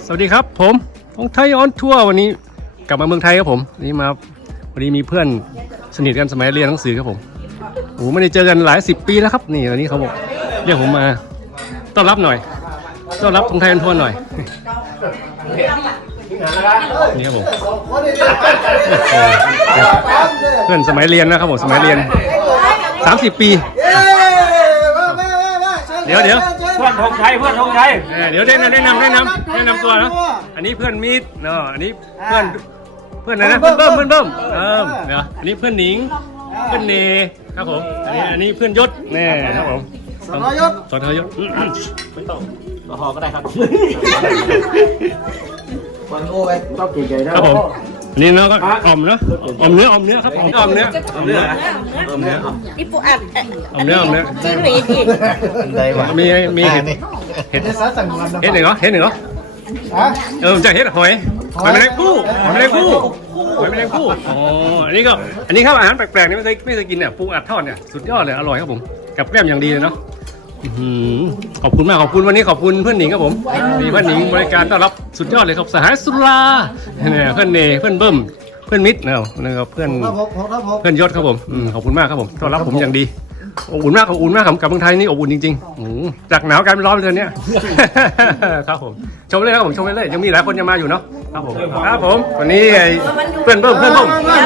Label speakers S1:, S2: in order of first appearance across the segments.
S1: สวัสดีครับผมของไทยออนทัวร์วันนี้กลับมาเมืองไทยครับผมนี่มาวันนี้มีเพื่อนสนิทกันสมัยเรียนหนังสือครับผมโอ้ไม่ได้เจอกันหลาย10 ปีแล้วครับนี่วันนี้เขาบอกเรียกผมมาต้อนรับหน่อยต้อนรับของไทยออนทัวร์หน่อยนี่ครับผมเพื่อนสมัยเรียนนะครับผมสมัยเรียน30 ปีเดี๋ยว
S2: เพื่อนธงชัย
S1: เดี๋ยวแนะนำตัวนะอันนี้เพื่อนมิตรเนาะอันนี้เพื่อนอะไรนะเพื่อนเบิ้มเนาะอันนี้เพื่อนหนิงเพื่อนเนครับผมอันนี้เพื่อนยศแน่ครับผมสทยศ
S2: ไม่ต้องหอก็ได้ครับ
S3: วันโอ้ไปต้องเก่งๆนะครับ
S1: ผมนี่เนาะก็อมเนาะอมเนื้อครับอมเนื้อ
S4: นี่ปูอัด
S1: อมเนื้อ
S4: จิ้งหรีดอีก
S1: มีเห็ดหนึ่งเหรอจะเห็ดหอยแมลงภู่อ๋ออันนี้ครับอาหารแปลกๆนี่ไม่เคยกินเนี่ยปูอัดทอดเนี่ยสุดยอดเลยอร่อยครับผมกับแกล้มอย่างดีเลยเนาะขอบคุณมากขอบคุณวันนี้ขอบคุณเพื่อนหนิงครับผมมีเพื่อนหนิงบริการต้อนรับสุดยอดเลยครับสหายสุราเนี่ยเพื่อนเนเพื่อนเบิ้มเพื่อนมิตรนะครับเพื่อนยศครับผมขอบคุณมากครับผมต้อนรับผมอย่างดีอบอุ่นมากกับเมืองไทยนี่อบอุ่นจริงๆจากหนาวกลายเป็นร้อนไปเลยเนี่ยครับผมชมเลยครับผมชมเลยยังมีหลายคนยังมาอยู่เนาะครับผมวันนี้เพื่อนเบิ้มวัน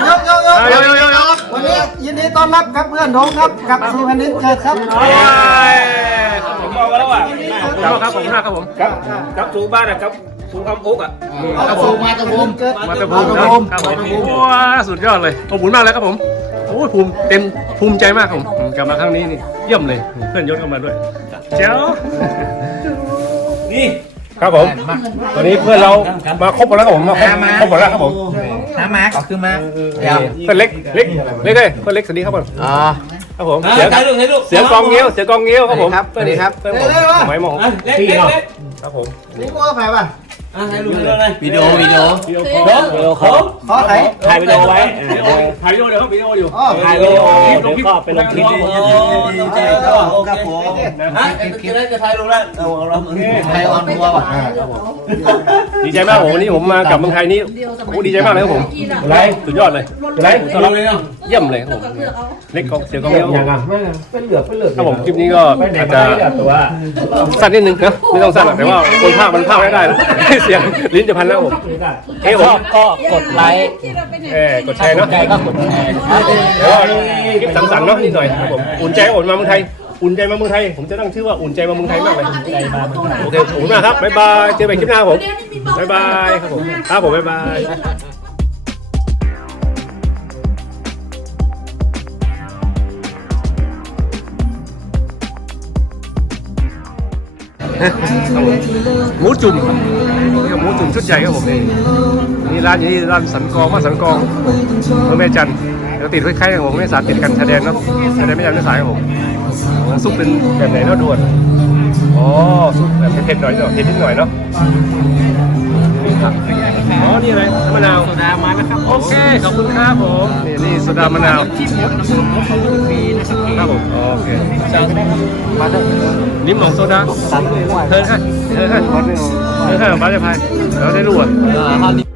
S3: นี้ยินดีต้อนรับครับเพื่อนน้องครับกับสู่แผ่นดินเกิดครับ
S2: ผมบอกแล้วว่า
S1: ครับผมครับผม
S2: กับสู่บ้านนะครับสู่คำอุก
S3: มาตะภูมิ
S1: ครับผมว้าสุดยอดเลยอบอุ่นมากเลยครับผมโอ้ยภูมิใจมากครับผมกลับมาครั้งนี้นี่เยี่ยมเลยเพื่อนยศเข้ามาด้วยเจ้า
S2: นี่
S1: ครับผมตอนนี้เพื่อนเรามาครบหมดแล้วครับผมครบหมดแล้วครับผม
S3: น้ำมาก็คือมา
S1: เพื่อนเล็กเลยเพื่อนเล็กสวัสดีครับผมครับผมเสียงกองเงี้ยวครับผม
S3: สวัสดีครับ
S1: เพื่อนผมสมัยมองครับผม
S3: นี่กูก็ไปป่ะ
S2: วิดีโอเขาถ่ายวิดีโอไว้
S1: ถ่ายวิดีโอเดี๋ยววิดีโออยู่
S2: ถ่ายวิดีโอก็เป็นลงคลิป
S3: ครับผม
S2: จะถ่ายลงแล้ว
S3: ไทยออนทัวร์ป่ะ
S1: ดีใจมากผมวันนี้ผมมากลับเมืองไทยนี่โอ้ดีใจมากเลยครับผมสุดยอดเลยต้อนรับเยี่ยมเลยครับผมเล็กเสียงกองเงี้ยว
S3: เป็นเหลือ
S1: ครับผมคลิปนี้ก็อาจจะสั้นนิดนึงนะไม่ต้องสั้นแต่ว่าคนภาคมันภาคไม่ได้เสียงลิ้นจะพันแล้วผม
S2: ก็กดไลค์
S1: กดแชร์เนาะ
S2: ก็กดแชร์
S1: แล้วก็คลิปสังๆเนาะนิดหน่อยครับผมอุ่นใจมาเมืองไทยผมจะตั้งชื่อว่าอุ่นใจมาเมืองไทยมากเลยโอเคขอบคุณมากครับบ๊ายบายเจอกันคลิปหน้าผมบ๊ายบายครับผมบ๊ายบายหมูจุ่มชุดใหญ่ครับผมนี่ร้านสันกองเมืองแม่จันเราติดคล้ายๆของผมแม่สารติดกันชายแดนเนาะชายแดนแม่จันแม่สายครับผมซุปเป็นแบบไหนเนาะด่วนซุปแบบเผ็ดหน่อยเผ็ดนิดหน่อยเนาะนี่อะไรมะนาว
S2: โซดามาแล้วครับ
S1: โอเคขอบคุณครับผมนี่โซดามะนาว
S2: ที่มดฟรีนะครับ
S1: ผมโอเคนิ้มหนองโซดาเธอค่ะมาได้พายเราได้รู้อ่ะ